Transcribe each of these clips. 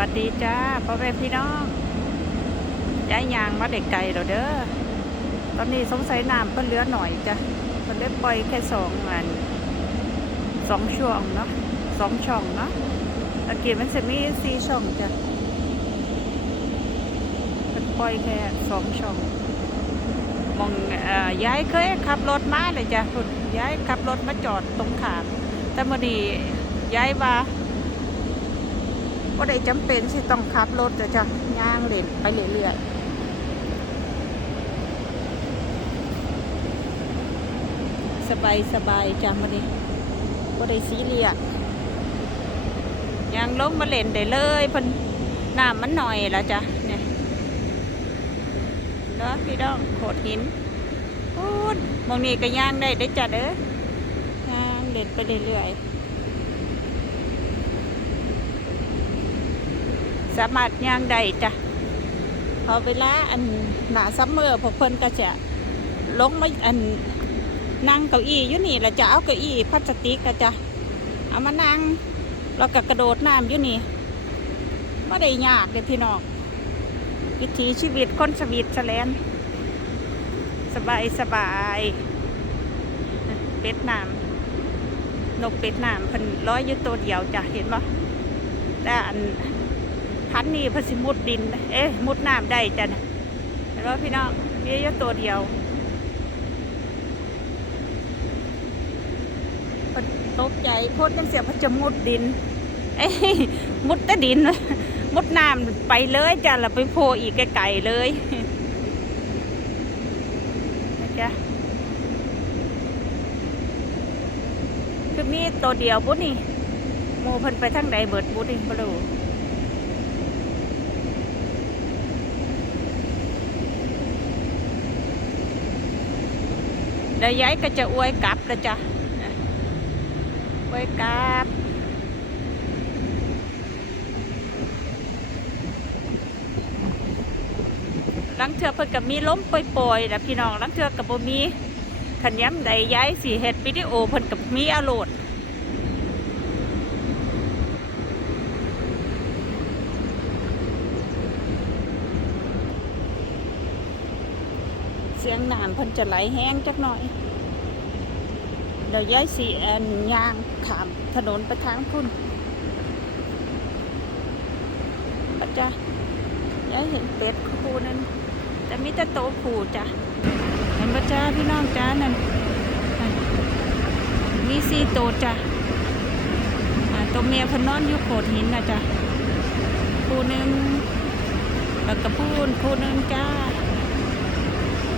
วัสดีจ้าพ่อแม่พี่น้องย้ายยางมาเด็กไก่เราเด้อตอนนี้สงสัยน้ำเพิ่นเหลือหน่อยจ้ะเพิ่นได้ปล่อยแค่สองอันสองช่วงเนาะสองช่องเนาะตะกี้มันจะมีสี่ช่องจ้ะเพิ่นปล่อยแค่สองช่องมองอ่อย้ายเคยขับรถมาเลยจ้ะคุณย้ายขับรถมาจอดตรงขามแต่มื่อนี้ย้ายว่า ก็ได้จำเป็นที่ต้องขับรถจะจะย่างเล่นไปเรื่อยๆสบายสบายจ้ะมันนี้ก็ได้ซีเรียสย่างลงมาเล่นได้เลยพันน้ำมันหน่อยละจ้ะเนี่ยเด้อพี่น้องโขดหินพูดมองนี้ก็ย่างได้ได้จ้ะเด้อย่างเล่นไปเรื่อยๆ สามารถย่างได้จ้ะพอเวลาอันหนาซัมเมอร์พวกเพิ่นก็จะลงมาอันนั่งเก้าอี้อยู่นี่แล้วจะเอาเก้าอี้พลาสติกก็จะเอามานั่งแล้วก็กระโดดน้ำอยู่นี่ไม่ได้ยากเลยพี่น้องวิถีชีวิตคนสวีทแสลนสบายสบายเป็ดน้ำนกเป็ดน้ำพิ่นร้อยอยู่ตัวเดียวจ้ะเห็นปะแต่อัน พันนี่พสิมุดดิน เอ๊ะมุดน้ำได้จ้ะนะเห็นว่าพี่น้องมีอยู่ตัวเดียวตกใจโคตรจังเสียเพนจะมุดดิน เอ้ยมุดแต่ดิน มุดน้ำไปเลยจ้ะแล้วไปโผล่อีกไกลๆเลยนะจ๊ะคือมีตัวเดียวบุนี่หมูเพิ่นไปทางใดเบิดบุนี่บ่รู้ เดี๋ยวยายก็จะอวยกลับแล้วจ้ะอวยกลับหลังเทือเพิ่นกับมีล้มปล่อยๆนะพี่น้องหลังเทือกับบ่มีขันย้ำใดย้ายสีเห็ดวิดีโอเพิ่นกับมีอาโหล เสียงน้ำเพิ่นจะไหลแห้งจักหน่อย เดี๋ยวย้ายสีแอนยางขามถนนไปทางพุ่นปะจ้ะย้ายเห็นเป็ดคู่นั้นแต่มีแต่โตวผูจ้ะเห็นปะจ้าพี่น้องจ้านั่นมีสี่โตจ้ะตัวเมียพนนอนอยู่โขดหินนะจ้ะคู่หนึ่งแล้วก็พูนคู่หนึ่งจ้า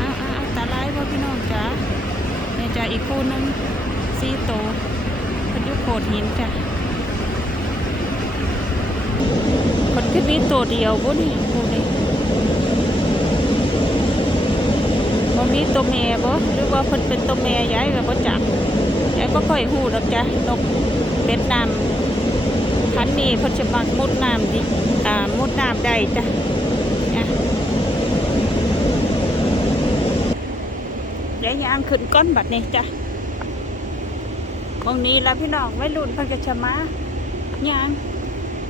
อ้าวอ้าวตาลาย พ่อพี่น้องจ้าเนี่ยจ้าอีกคู่นึงซีโตเพันยุโขดหินจ้ะคนที่มีตัวเดียวบุนี่คู่นี้บ่มีตัวแม่บ่หรือว่าเพิ่นเป็นตัวแม่ย้ายกับบ่จักย้ายบ่ค่อยฮู้ดอกจ้ะนกเป็ดน้ำพันนี้เพิ่นจะมักมุดน้ำดิอ่ามุดน้ำได้จ้ะเนี่ย ยางขึ้นก้อนบัดนี้จ้ะมองนี้แล้วพี่น้องไม่รุ่นพันกชมายาง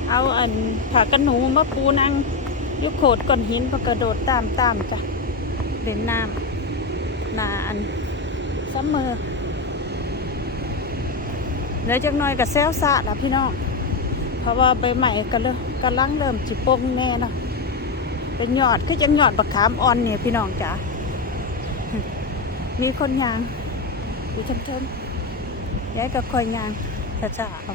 เอาอันผักกระหนูมาปูนังยุโขดก้อนหินพกระโดดตามตามจ้ะเล่นน้ำนาอันซัมเมอร์เหลือจักหน่อยกับเซลซาละพี่น้องเพราะว่าใบใหม่ก็เริ่มกำลังเริ่มจิปงแน่เนาะเป็นยอดคือจังยอดบักขามอ่อนเนี่ยพี่น้องจ้ะ มีคนยางอยู่เชิงๆยายก็คอยางช้าๆเอา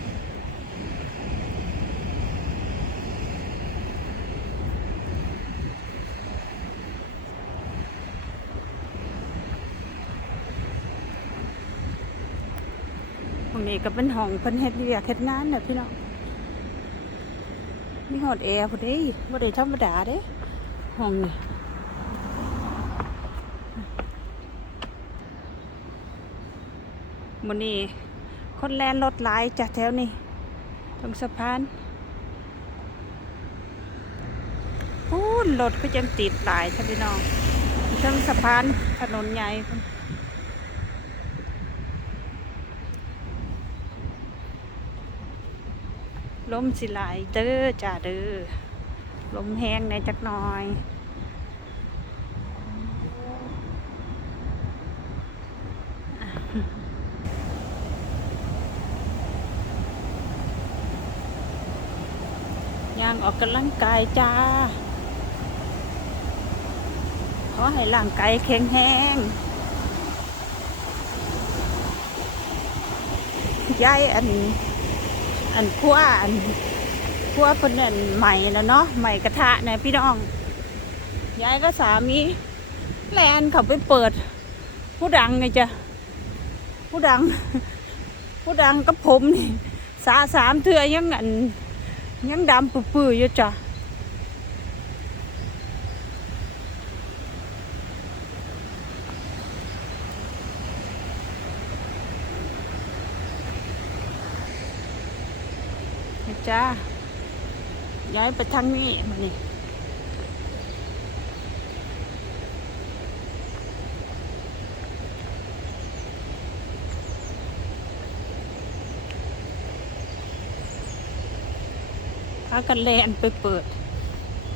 ตรงนี้ก็เป็นห้องเพิ่นเฮ็ดเวียกเฮ็ดงานน่ะพี่น้องมีหอดแอร์พอดีบ่ได้ธรรมดาเด้ห้องนี้ มันนี่คนแลนรถหลายจากแถวนี้ตรงสะพานพูนรถก็ยังติดหลายท่านพี่น้องเชิงสะพานถนนใหญ่ลมสิหลายเด้อจ้าเด้อลมแห้งในจักหน่อย ย่างออกกำลังกายจ้า ขอให้ร่างกายแข็งแรงย้ายอัน อันขั้วอันขั้วเป็นอันใหม่นะเนาะใหม่กระทะนะพี่น้องย้ายก็สามีแลนเขาไปเปิด ผู้ดังไงจ้ะผู้ดัง ผู้ดังกับผมนี่สาสามเทือยังอัน ยังดำปื้อๆอยู่จ้ะจ้าย้ายไปทางนี้มานี่ากันแลนไปเปิด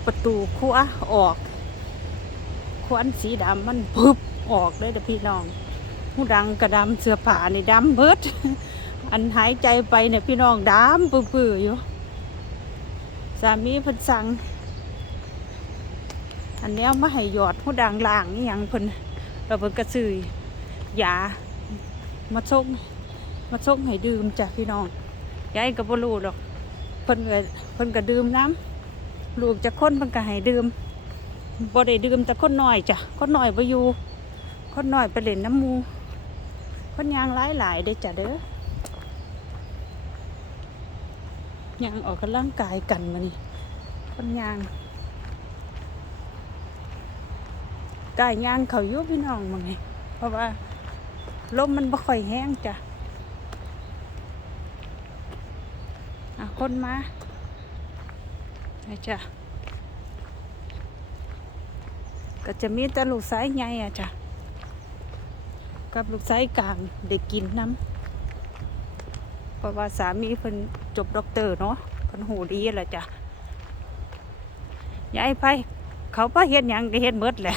ประตูครัวออก ควันสีดำมันพึบออกเลยเด้อพี่น้องหูดังกระดำเสื้อผ้าในดำเบิด อันหายใจไปเนี่ยพี่น้องดำปื้อๆอยู่สามีพิ่นสั่งอันนี้มาให้หยอดหูดังล่างนี่ยังเพิ่นเราเพิ่นกระซือยามาส่งมาส่งให้ดื่มจ้ะพี่น้องยายก็บ่รู้หรอก พิ่นก็เพิ่นก็ดื่มน้ำลูกจะค้นเพิ่นก็ให้ดื่มบ่ได้ดื่มแต่คนหน้อยจ้ะคนหน้อยบ่อยู่คนหน้อยไปเล่นน้ำมูคนยางหลายหลายๆเด้จ้ะเด้อยางออกกำลังกายกันมานี่คนยางกายยางเขายุบพี่น้องมาไงเพราะว่าลมมันบ่ค่อยแห้งจ้ะอะ คนมาไอ้จ้ะก็จะมีแต่ลูกสายใหญ่อะจ้ะกับลูกสายกลางเด็กกินน้ำเพราะว่าสามีเพิ่นจบด็อกเตอร์เนาะเพิ่นหูดีแหละจ้ะยายไปเขาพาเฮ็ดหยังก็เฮ็ดหมดแหละ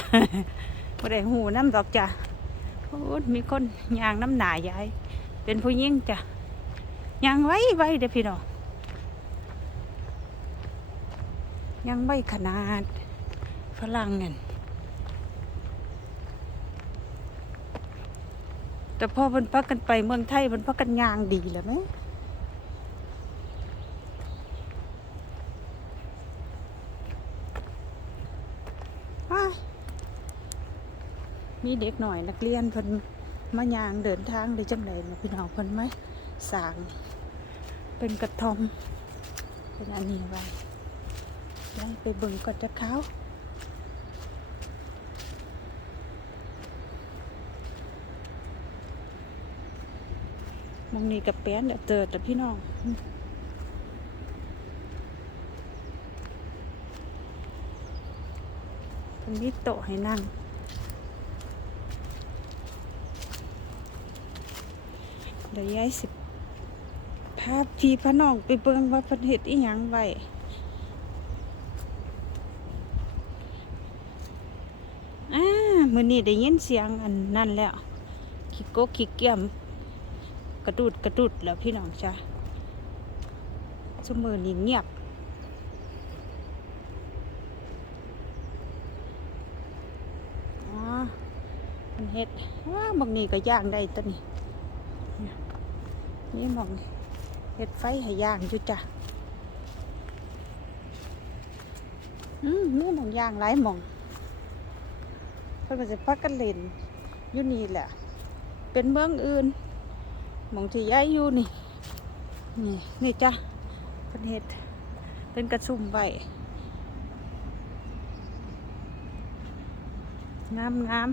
บ่ได้หูน้ำดอกจ้ะโอ้ยมีคนย่างน้ำหนายายเป็นผู้หญิงจ้ะย่างไว้ไว้เด้อพี่น้อง ย่างไว้ขนาดฝรั่งเนั่นแต่พอเพิ่นพักกันไปเมืองไทยเพิ่นพักกันยางดีแล้วไหมว้ายมีเด็กหน่อยนักเรียนเพิ่นมายางเดินทางได้จังไดมาพี่น้องเพิ่นไหมสร้างเป็นกระทอมเป็นอันนี้ไว้ ได้ไปเบิ่งก่อนจะเขามองนี้กับแป้นเดี๋ยวเจอแต่พี่น้องมันมีโต๊ะให้นั่ง เดี๋ยวยายสิพาพี่พาน้องไปเบิ่งว่าเพิ่นเฮ็ดอีหยังไว้อ่า มือนี้ได้ยินเสียงอันนั่นแล้วขี้โกกขี้เกียม กระดุดกระดุดแล้วพี่น้องจ้ะซุมื้อนี้เงียบอ๋อมันเฮ็ดว้าบางนี่ก็ย่างได้ตัวนี้นี่มองเฮ็ดไฟให้ย่างอยู่จ้ะอืมนี่มองย่างหลายมอง พิ่นก็จะพักกันเล่นอยู่นี่แหละ เป็นเมืองอื่นมองที่ย้ายอยู่นี่ นี่นี่จ้ะเพิ่นเฮ็ดเป็นกระซุ่มไว้งามงาม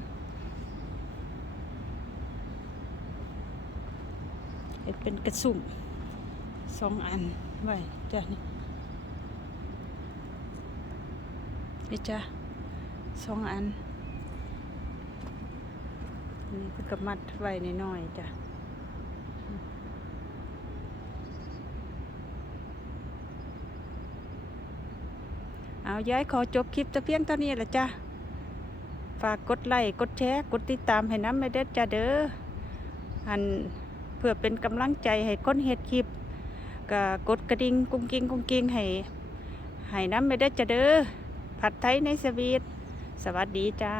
เห็ดเป็นกระสุ่มสองอันไว้จ้ะนี่นี่จ้ะสองอัน นี่เพิ่นก็มัดไว้น้อยๆจ้ะเอาย้ายขอจบคลิปแต่เพียงตอนนี้ละจ้ะฝากกดไลค์กดแชร์กดติดตามให้น้ำไม่เด็ดจ้ะเด้ออันเพื่อเป็นกำลังใจให้คนเห็ดคลิปก็กดกระดิ่งกุ้งกิ้งกุ้งกิ้งให้ให้น้ำไม่เด็ดจ้ะเด้อผัดไทยในสวีทสวัสดีจ้า